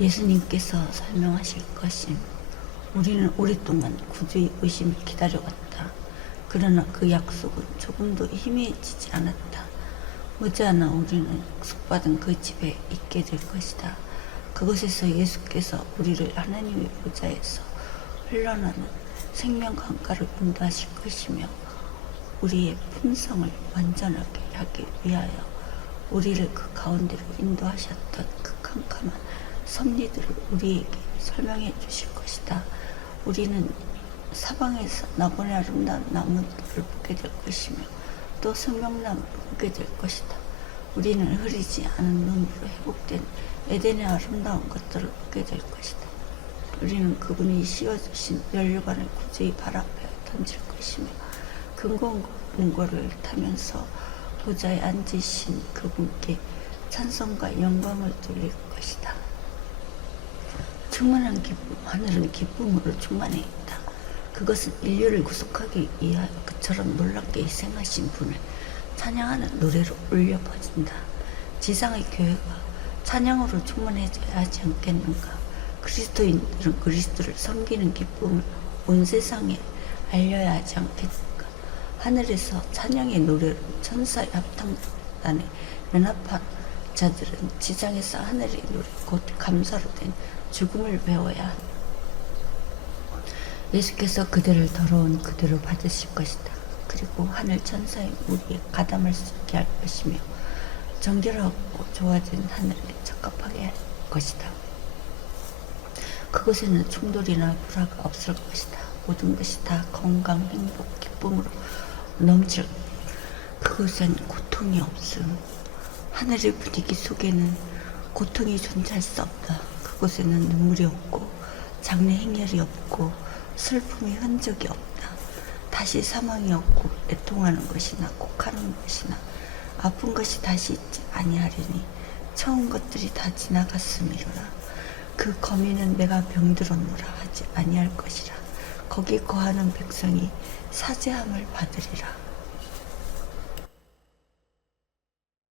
예수님께서 설명하실 것임. 우리는 오랫동안 구주의 의심을 기다려왔다. 그러나 그 약속은 조금도 희미해지지 않았다. 머지않아 우리는 숙받은 그 집에 있게 될 것이다. 그곳에서 예수께서 우리를 하나님의 보좌에서 흘러나는 생명 강가를 인도하실 것이며 우리의 품성을 완전하게 하기 위하여 우리를 그 가운데로 인도하셨던 그 캄캄한 섭리들을 우리에게 설명해 주실 것이다. 우리는 사방에서 나보네 아름다운 나무들을 보게 될 것이며 또 생명나무를 보게 될 것이다. 우리는 흐리지 않은 눈으로 회복된 에덴의 아름다운 것들을 보게 될 것이다. 우리는 그분이 씌워주신 멸류관을 구제히 발 앞에 던질 것이며 궁궐을 타면서 보좌에 앉으신 그분께 찬송과 영광을 돌릴 것이다. 충만한 기쁨, 하늘은 기쁨으로 충만해 있다. 그것은 인류를 구속하기 위하여 그처럼 놀랍게 희생하신 분을 찬양하는 노래로 울려 퍼진다. 지상의 교회가 찬양으로 충만해져야 하지 않겠는가? 그리스도인들은 그리스도를 섬기는 기쁨을 온 세상에 알려야 하지 않겠는가? 하늘에서 찬양의 노래로 천사의 합창단에 연합한 자들은 지상에서 하늘의 노래 곧 감사로 된 죽음을 배워야 한다. 예수께서 그들을 더러운 그대로 받으실 것이다. 그리고 하늘 천사의 무리에 가담할 수 있게 할 것이며 정결하고 좋아진 하늘에 적합하게 할 것이다. 그곳에는 충돌이나 불화가 없을 것이다. 모든 것이 다 건강, 행복, 기쁨으로 넘칠 그곳엔 고통이 없음. 하늘의 분위기 속에는 고통이 존재할 수 없다. 그곳에는 눈물이 없고 장래 행렬이 없고 슬픔의 흔적이 없다. 다시 사망이 없고 애통하는 것이나 곡하는 것이나 아픈 것이 다시 있지 아니하리니 처음 것들이 다 지나갔음이로라. 그 거미는 내가 병들었노라 하지 아니할 것이라. 거기 거하는 백성이 사죄함을 받으리라.